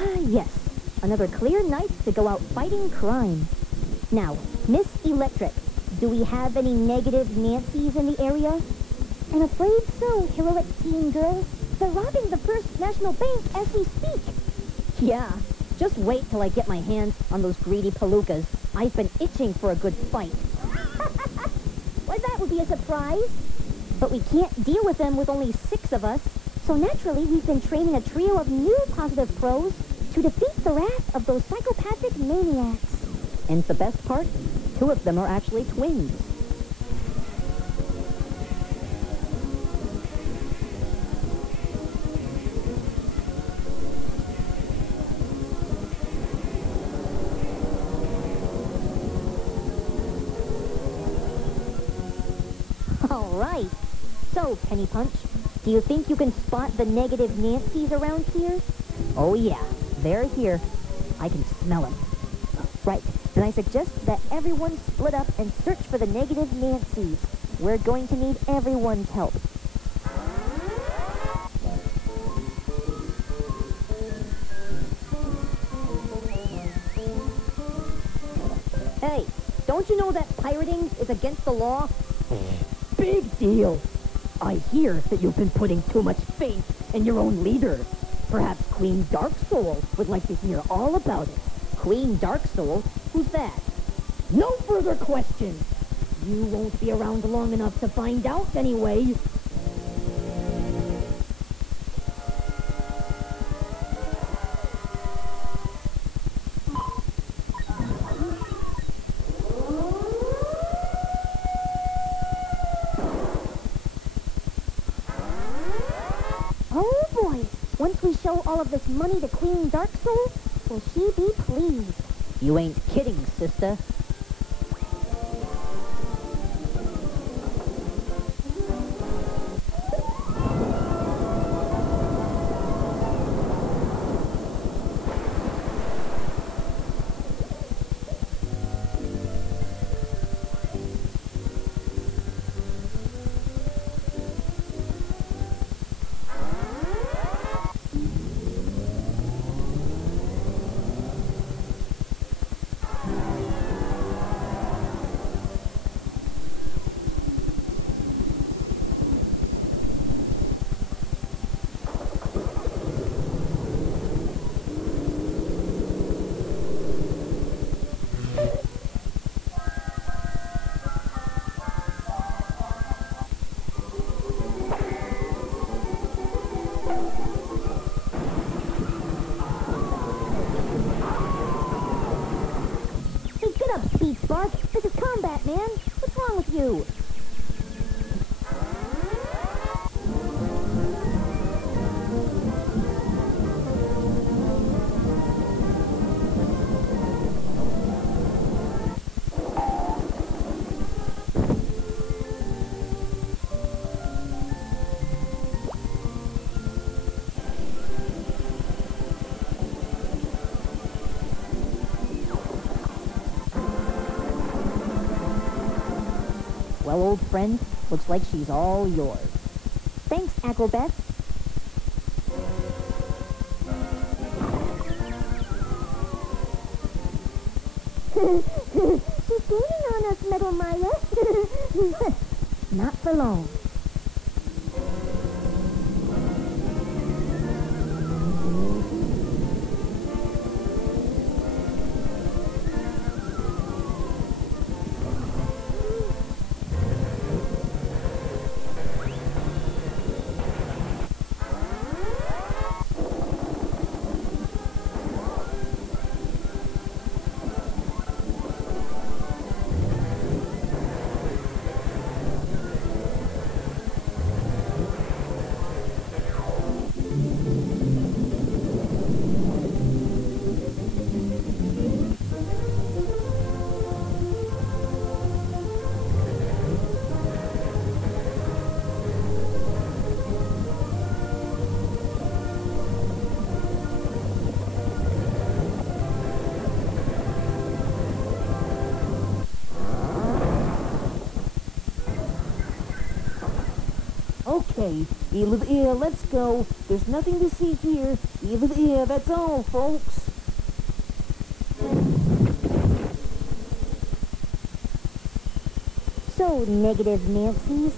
Yes, another clear night to go out fighting crime. Now, Miss Electric, do we have any negative Nancys in the area? I'm afraid so, heroic teen girl. They're robbing the First National Bank as we speak. Yeah, just wait till I get my hands on those greedy palookas. I've been itching for a good fight. Why, that would be a surprise. But we can't deal with them with only 6 of us. So naturally, we've been training a trio of new positive pros to defeat the wrath of those psychopathic maniacs. And the best part? 2 of them are actually twins. All right. So, Penny Punch, do you think you can spot the negative Nancys around here? Oh yeah, they're here. I can smell them. Right, then I suggest that everyone split up and search for the negative Nancys. We're going to need everyone's help. Hey, don't you know that pirating is against the law? Big deal. I hear that you've been putting too much faith in your own leader. Perhaps Queen Darksoul would like to hear all about it. Queen Darksoul? Who's that? No further questions. You won't be around long enough to find out anyway. Oh boy! Once we show all of this money to Queen Darksoul, will she be pleased? You ain't kidding, sister. Speed Spark, this is combat, man. What's wrong with you? Well, old friend, looks like she's all yours. Thanks, Acrobat. She's gaining on us, Metal Maya. Not for long. Okay, yeah, let's go. There's nothing to see here. Yeah, that's all, folks. So, negative Nancy's,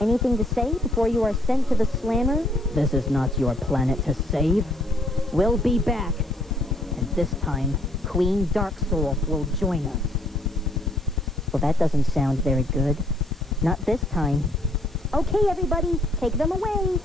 anything to say before you are sent to the slammer? This is not your planet to save. We'll be back. And this time, Queen Darksoul will join us. Well, that doesn't sound very good. Not this time. Okay, everybody, take them away.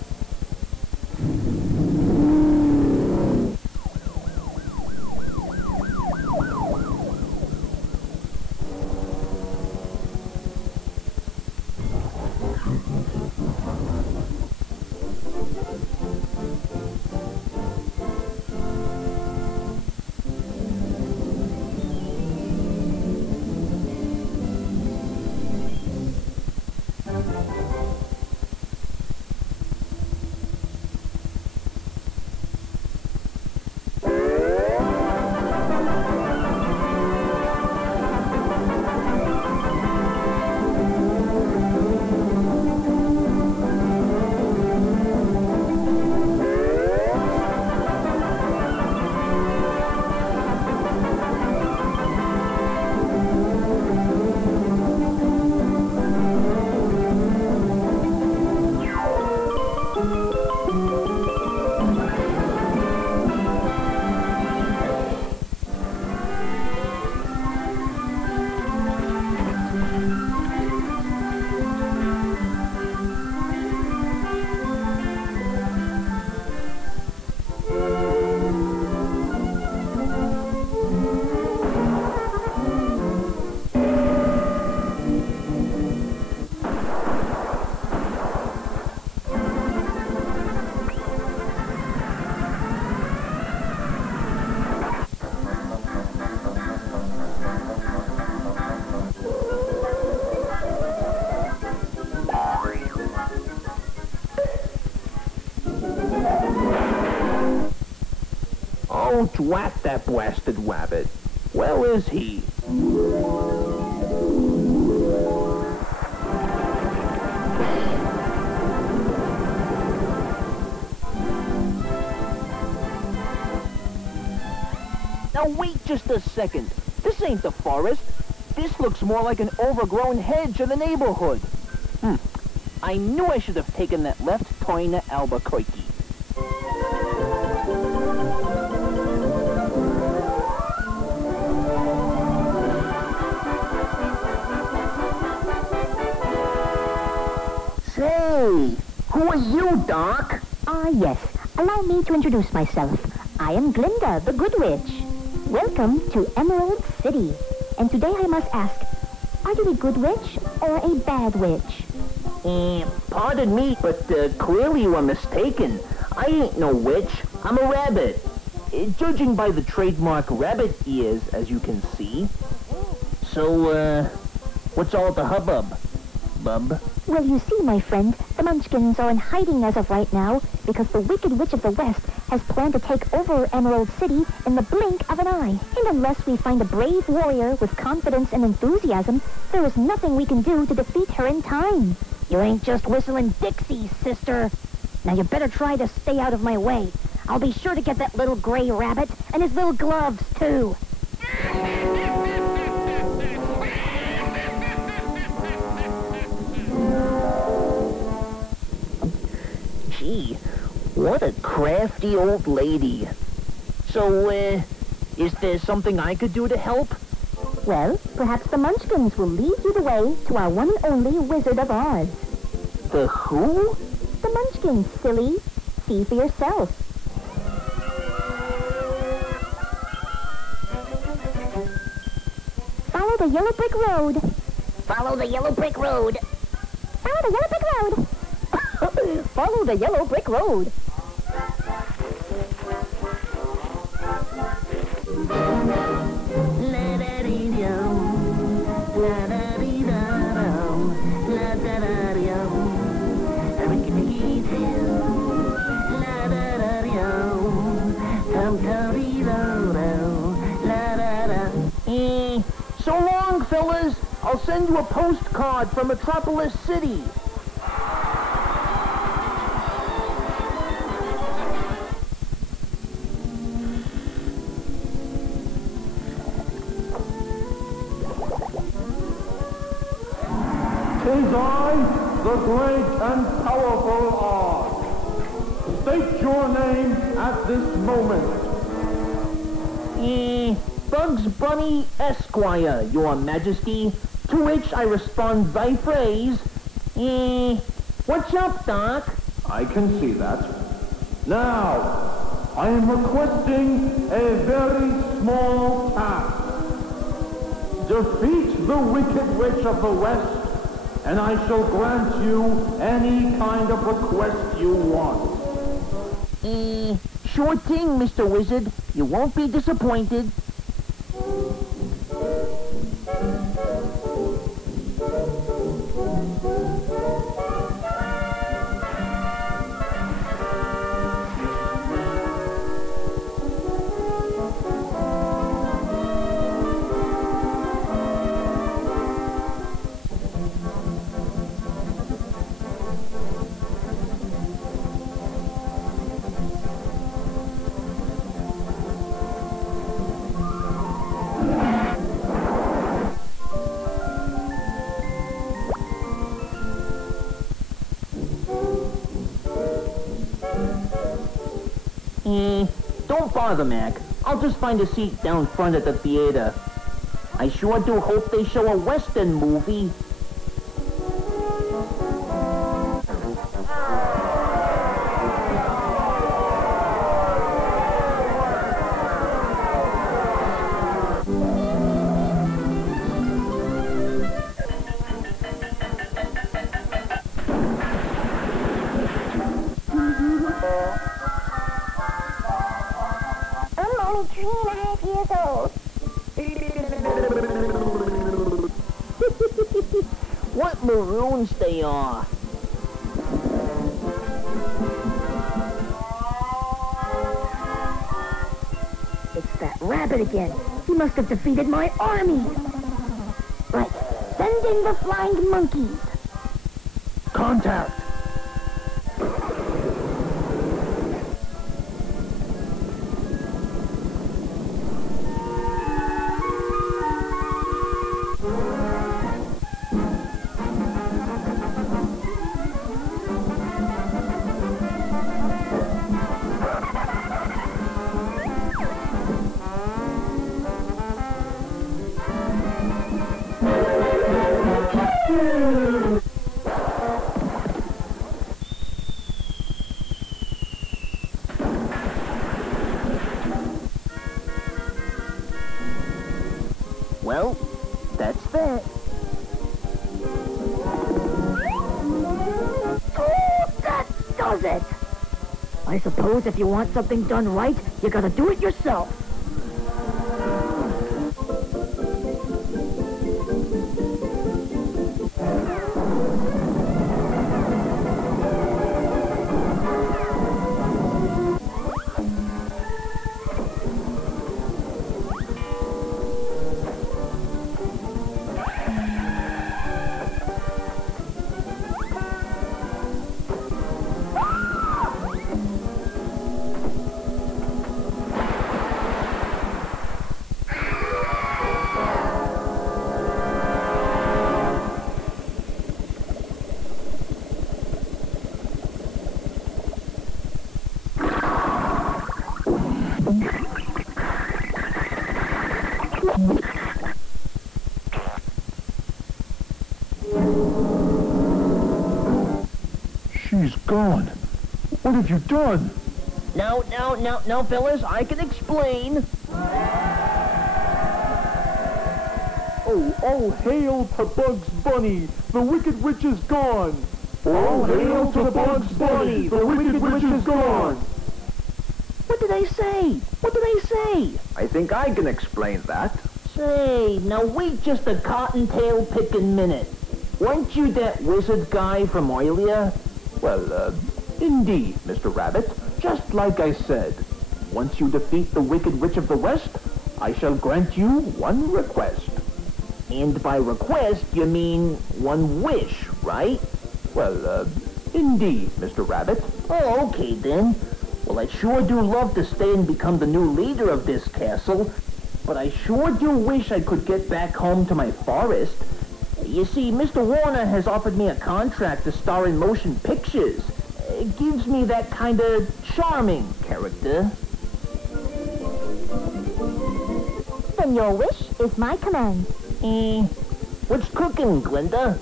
Oh, drat that blasted rabbit. Where is he? Now wait just a second. This ain't the forest. This looks more like an overgrown hedge in the neighborhood. I knew I should have taken that left turn to Albuquerque. Say, who are you, Doc? Yes. Allow me to introduce myself. I am Glinda, the Good Witch. Welcome to Emerald City. And today I must ask, are you a good witch or a bad witch? Pardon me, but clearly you are mistaken. I ain't no witch. I'm a rabbit. Judging by the trademark rabbit ears, as you can see. So, what's all the hubbub, bub? Well, you see, my friend, the Munchkins are in hiding as of right now because the Wicked Witch of the West has planned to take over Emerald City in the blink of an eye. And unless we find a brave warrior with confidence and enthusiasm, there is nothing we can do to defeat her in time. You ain't just whistling Dixie, sister. Now you better try to stay out of my way. I'll be sure to get that little gray rabbit and his little gloves, too. Gee, what a crafty old lady. So, is there something I could do to help? Well, perhaps the Munchkins will lead you the way to our one and only Wizard of Oz. The who? The Munchkins, silly. See for yourself. Follow the yellow brick road. Follow the yellow brick road. Follow the yellow brick road. Follow the yellow brick road. So long, fellas. I'll send you a postcard from Metropolis City. 'Tis I, the great and powerful Oz. State your name at this moment. Bugs Bunny Esquire, Your Majesty, to which I respond thy phrase, what's up, Doc? I can see that. Now, I am requesting a very small task. Defeat the Wicked Witch of the West, and I shall grant you any kind of request you want. Sure thing, Mr. Wizard. You won't be disappointed. Don't bother, Mac. I'll just find a seat down front at the theater. I sure do hope they show a Western movie. I'm only 3.5 years old. What maroons they are. It's that rabbit again. He must have defeated my army. Right. Send in the flying monkeys. Contact! Well, that's that. Oh, that does it! I suppose if you want something done right, you gotta do it yourself. She's gone. What have you done? No, fellas, I can explain. Oh, hail to Bugs Bunny! The Wicked Witch is gone! Oh, hail to Bugs Bunny! The Wicked Witch is gone! What did I say? I think I can explain that. Say, now wait just a cottontail picking minute. Weren't you that wizard guy from earlier? Well, indeed, Mr. Rabbit. Just like I said, once you defeat the Wicked Witch of the West, I shall grant you one request. And by request, you mean one wish, right? Well, indeed, Mr. Rabbit. Oh, okay then. Well, I sure do love to stay and become the new leader of this castle, but I sure do wish I could get back home to my forest. You see, Mr. Warner has offered me a contract to star in motion pictures. It gives me that kind of charming character. Then your wish is my command. What's cooking, Glinda?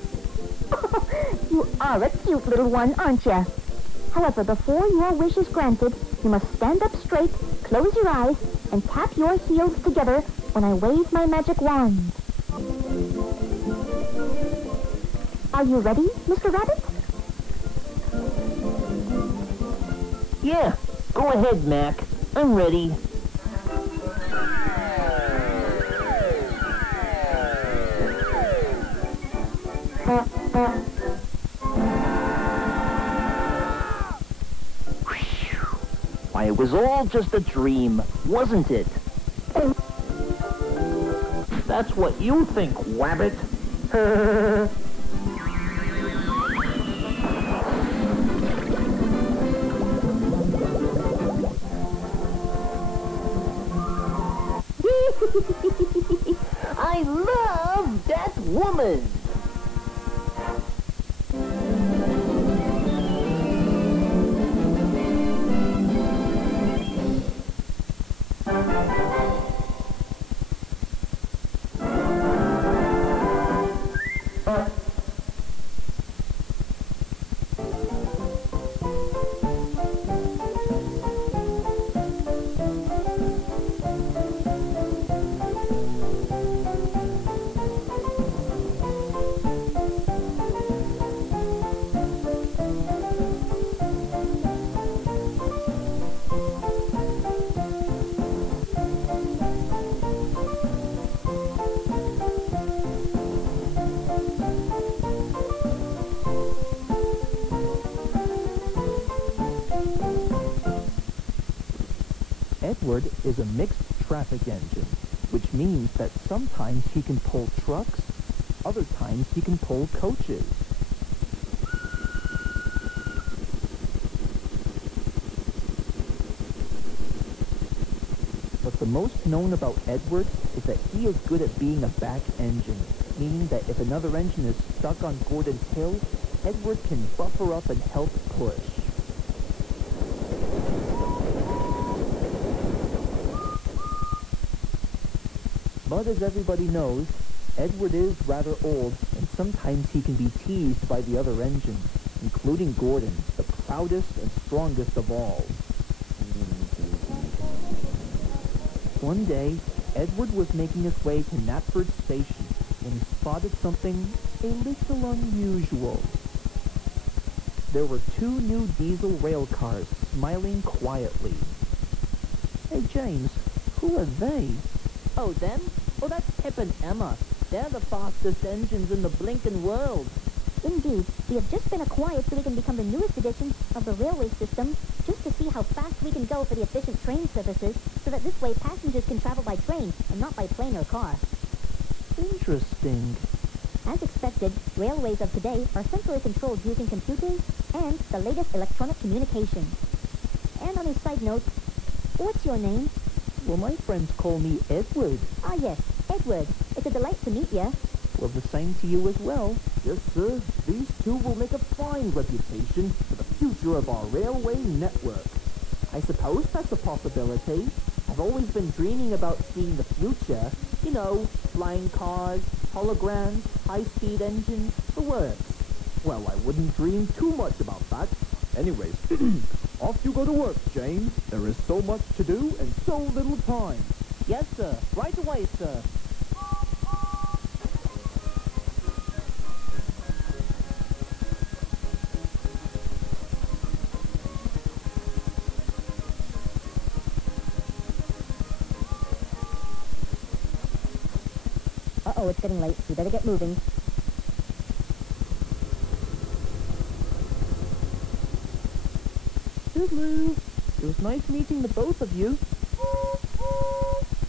You are a cute little one, aren't you? However, before your wish is granted, you must stand up straight, close your eyes, and tap your heels together when I wave my magic wand. Are you ready, Mr. Rabbit? Yeah, go ahead, Mac. I'm ready. Why, it was all just a dream, wasn't it? That's what you think, Wabbit. I love that woman. Edward is a mixed traffic engine, which means that sometimes he can pull trucks, other times he can pull coaches. But the most known about Edward is that he is good at being a back engine, meaning that if another engine is stuck on Gordon's hill, Edward can buffer up and help push. But as everybody knows, Edward is rather old, and sometimes he can be teased by the other engines, including Gordon, the proudest and strongest of all. One day, Edward was making his way to Knapford Station when he spotted something a little unusual. There were two new diesel rail cars smiling quietly. Hey, James, who are they? Oh, them? Oh, that's Pip and Emma. They're the fastest engines in the blinking world. Indeed, we have just been acquired so we can become the newest edition of the railway system, just to see how fast we can go for the efficient train services, so that this way passengers can travel by train and not by plane or car. Interesting. As expected, railways of today are centrally controlled using computers and the latest electronic communications. And on a side note, what's your name? Well, my friends call me Edward. Ah yes, Edward. It's a delight to meet you. Well, the same to you as well. Yes, sir. These two will make a fine reputation for the future of our railway network. I suppose that's a possibility. I've always been dreaming about seeing the future. You know, flying cars, holograms, high-speed engines, the works. Well, I wouldn't dream too much about that. Anyways, off you go to work, James. There is so much to do and so little time. Yes, sir. Right away, sir. Uh-oh, it's getting late. We better get moving. Toodaloo. It was nice meeting the both of you.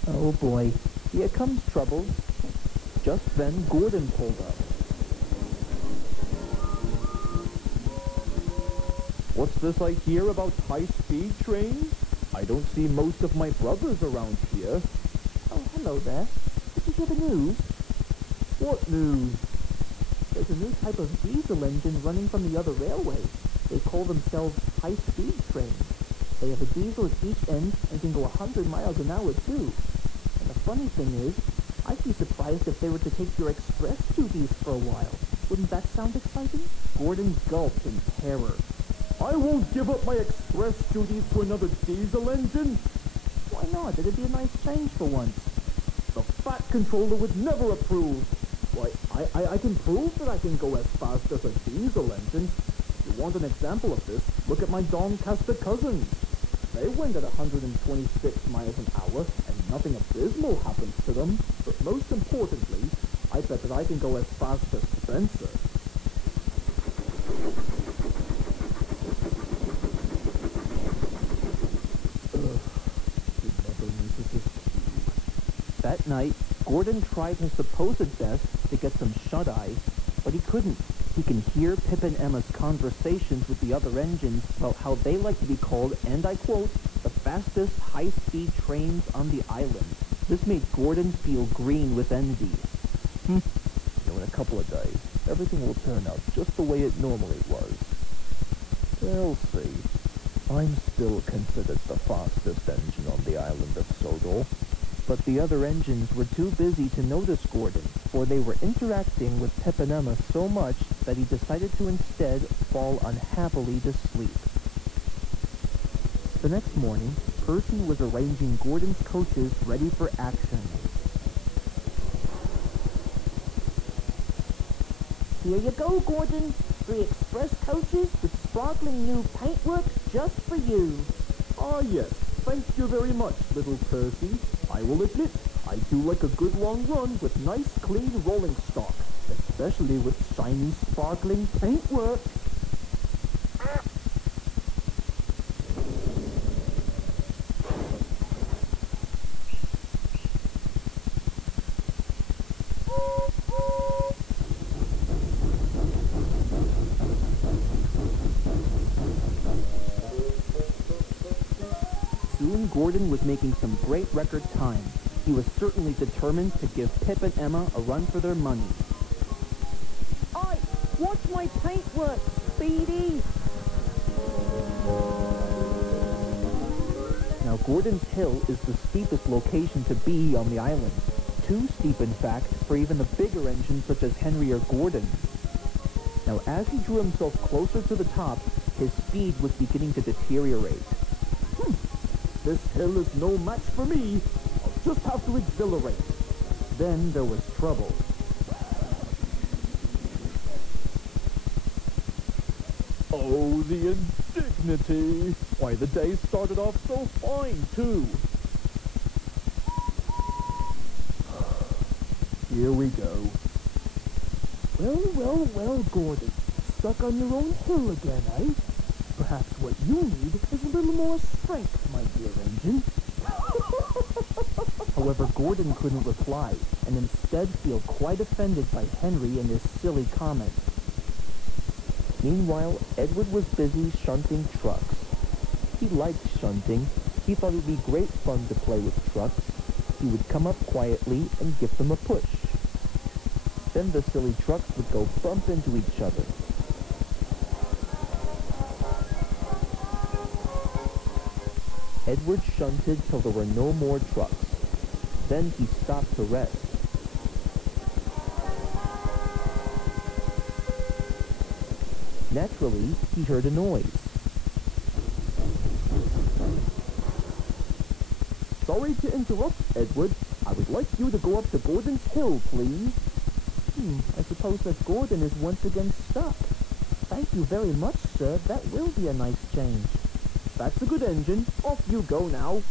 Oh boy, here comes trouble. Just then, Gordon pulled up. What's this I hear about high-speed trains? I don't see most of my brothers around here. Oh, hello there. Did you hear the news? What news? There's a new type of diesel engine running from the other railway. They call themselves high-speed trains. They have a diesel at each end and can go 100 miles an hour, too. And the funny thing is, I'd be surprised if they were to take your express duties for a while. Wouldn't that sound exciting? Gordon gulped in terror. I won't give up my express duties to another diesel engine. Why not? It'd be a nice change for once. The Fat Controller would never approve. Why, I can prove that I can go as fast as a diesel engine. If you want an example of this, look at my Doncaster cousins. They went at 126 miles an hour, and nothing abysmal happens to them. But most importantly, I bet that I can go as fast as Spencer. He never misses his cue. That night, Gordon tried his supposed best to get some shut-eye, but he couldn't. He can hear Pip and Emma's conversations with the other engines about how they like to be called, and I quote, the fastest high-speed trains on the island. This made Gordon feel green with envy. In a couple of days, everything will turn out just the way it normally was. We'll see. I'm still considered the fastest engine on the island of Sodor. But the other engines were too busy to notice Gordon, for they were interacting with Pip and Emma so much that he decided to instead fall unhappily to sleep. The next morning, Percy was arranging Gordon's coaches ready for action. Here you go, Gordon. 3 express coaches with sparkling new paintwork just for you. Ah, yes. Thank you very much, little Percy. I will admit, I do like a good long run with nice, clean rolling stock, especially with shiny, sparkling paintwork. Soon Gordon was making some great record time. He was certainly determined to give Pip and Emma a run for their money. Oi, watch my paintwork, Speedy. Now Gordon's Hill is the steepest location to be on the island. Too steep, in fact, for even the bigger engines such as Henry or Gordon. Now as he drew himself closer to the top, his speed was beginning to deteriorate. This hill is no match for me. I'll just have to exhilarate. Then there was trouble. Oh, the indignity. Why, the day started off so fine, too. Here we go. Well, Gordon. Stuck on your own hill again, eh? Perhaps what you need is a little more strength, my dear engine. However, Gordon couldn't reply, and instead feel quite offended by Henry and his silly comment. Meanwhile, Edward was busy shunting trucks. He liked shunting. He thought it would be great fun to play with trucks. He would come up quietly and give them a push. Then the silly trucks would go bump into each other. Edward shunted till there were no more trucks. Then he stopped to rest. Naturally, he heard a noise. Sorry to interrupt, Edward. I would like you to go up to Gordon's Hill, please. I suppose that Gordon is once again stuck. Thank you very much, sir. That will be a nice change. That's a good engine. Off you go now.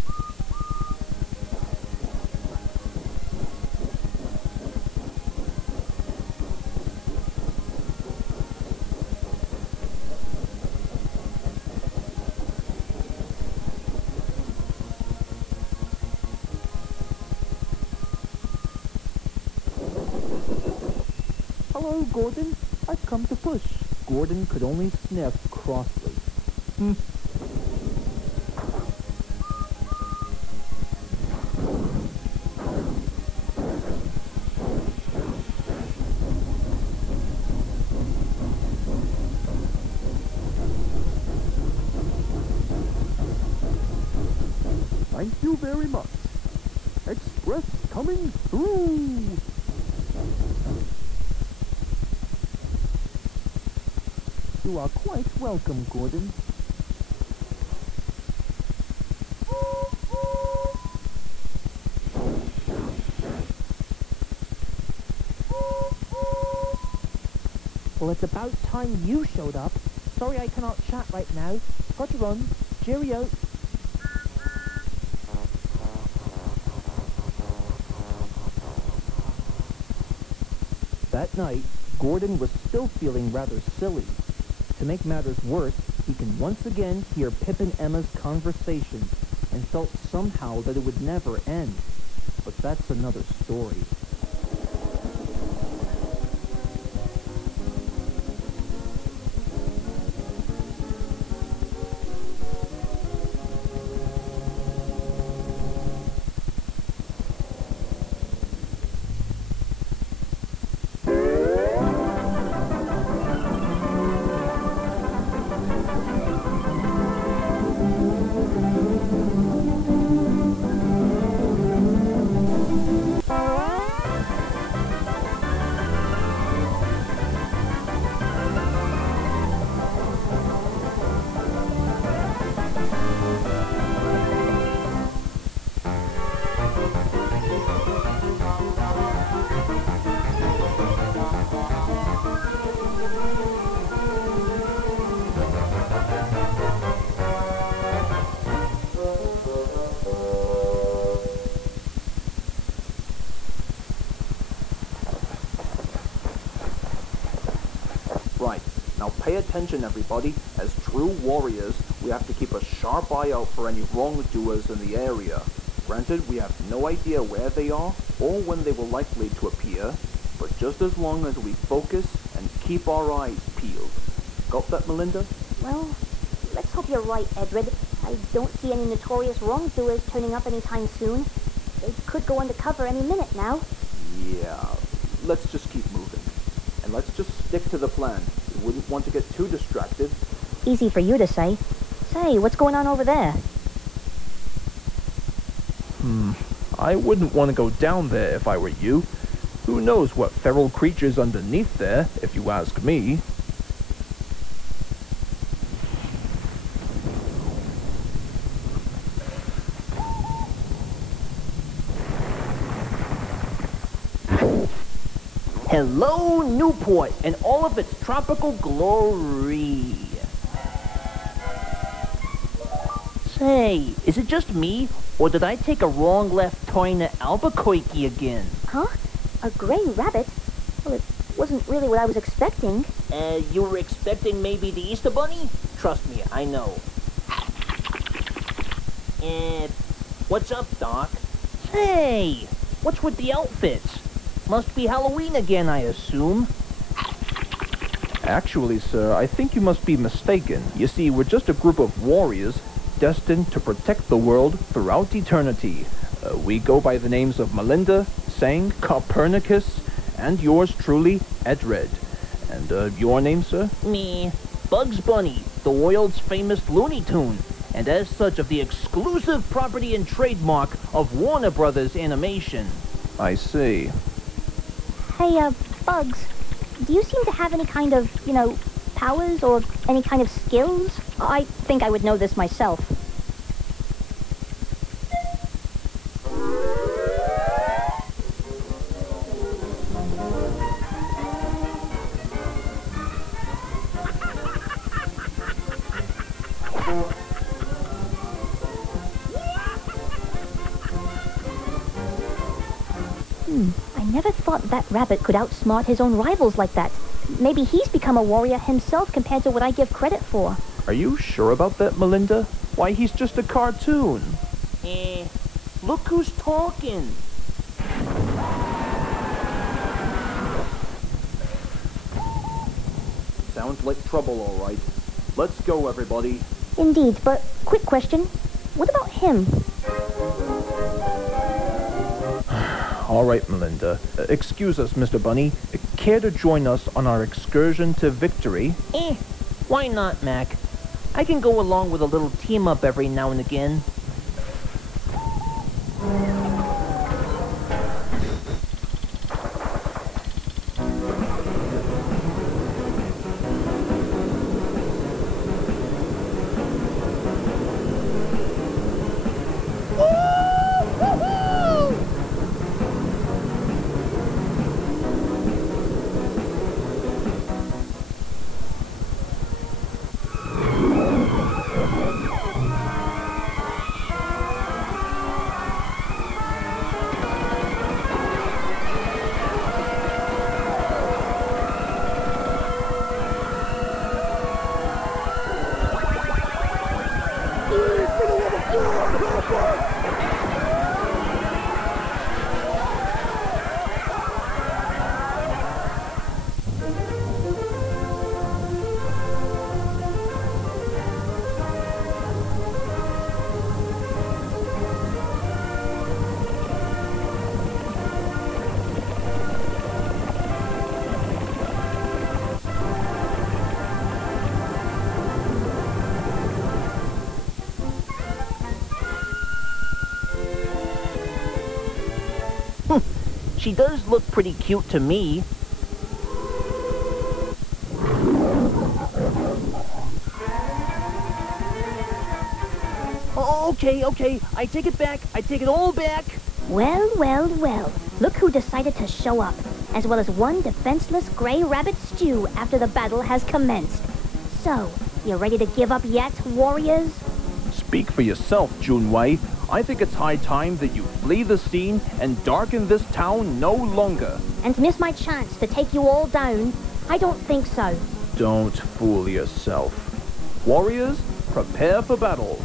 Hello, Gordon. I've come to push. Gordon could only sniff crossly. very much. Express coming through. You are quite welcome, Gordon. Well, it's about time you showed up. Sorry I cannot chat right now. Got to run. Cheerio. That night, Gordon was still feeling rather silly. To make matters worse, he can once again hear Pip and Emma's conversation and felt somehow that it would never end. But that's another story. Right, now pay attention everybody. As true warriors, we have to keep a sharp eye out for any wrongdoers in the area. Granted, we have no idea where they are or when they will likely to appear, but just as long as we focus and keep our eyes peeled. Got that, Melinda? Well, let's hope you're right, Edred. I don't see any notorious wrongdoers turning up anytime soon. They could go undercover any minute now. Yeah, let's just keep moving. And let's just stick to the plan. We wouldn't want to get too distracted. Easy for you to say. Say, what's going on over there? I wouldn't want to go down there if I were you. Who knows what feral creature's underneath there, if you ask me. Hello, Newport, and all of its tropical glory. Say, is it just me, or did I take a wrong left turn to Albuquerque again? Huh? A gray rabbit? Well, it wasn't really what I was expecting. You were expecting maybe the Easter Bunny? Trust me, I know. What's up, Doc? Hey, what's with the outfits? Must be Halloween again, I assume. Actually, sir, I think you must be mistaken. You see, we're just a group of warriors destined to protect the world throughout eternity. We go by the names of Melinda, Sang, Copernicus, and yours truly, Edred. And your name, sir? Me, Bugs Bunny, the world's famous Looney Tune, and as such of the exclusive property and trademark of Warner Brothers Animation. I see. Hey, Bugs, do you seem to have any kind of, powers or any kind of skills? I think I would know this myself. I never thought that rabbit could outsmart his own rivals like that. Maybe he's become a warrior himself compared to what I give credit for. Are you sure about that, Melinda? Why, he's just a cartoon. Look who's talking. Sounds like trouble, all right. Let's go, everybody. Indeed, but quick question. What about him? All right, Melinda. Excuse us, Mr. Bunny. Care to join us on our excursion to victory? Why not, Mac? I can go along with a little team-up every now and again. she does look pretty cute to me. Oh, okay, I take it back. I take it all back. Well, well, well. Look who decided to show up, as well as one defenseless gray rabbit stew after the battle has commenced. So, you ready to give up yet, warriors? Speak for yourself, Junwei. I think it's high time that you flee the scene and darken this town no longer. And miss my chance to take you all down? I don't think so. Don't fool yourself. Warriors, prepare for battle.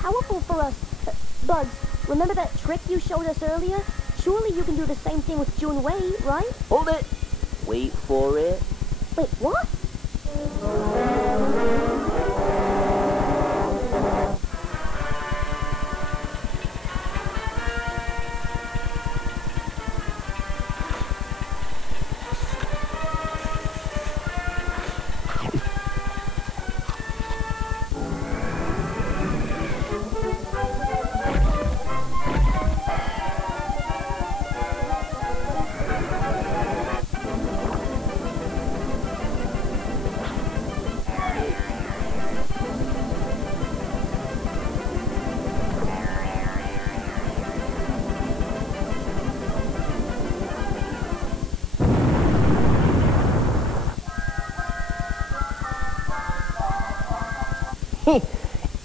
Powerful for us. Bugs, remember that trick you showed us earlier? Surely you can do the same thing with Junwei, right? Hold it. Wait for it. Wait, what?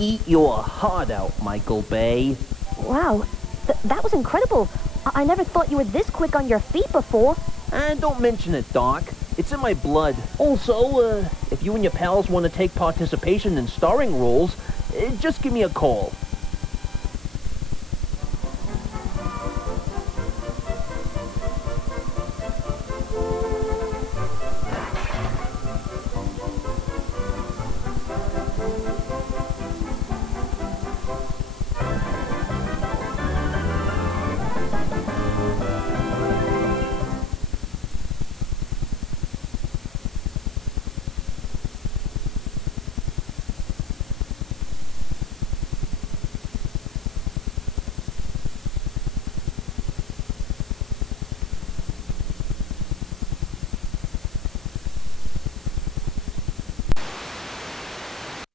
Eat your heart out, Michael Bay. Wow, that was incredible. I never thought you were this quick on your feet before. And don't mention it, Doc. It's in my blood. Also, if you and your pals want to take participation in starring roles, just give me a call.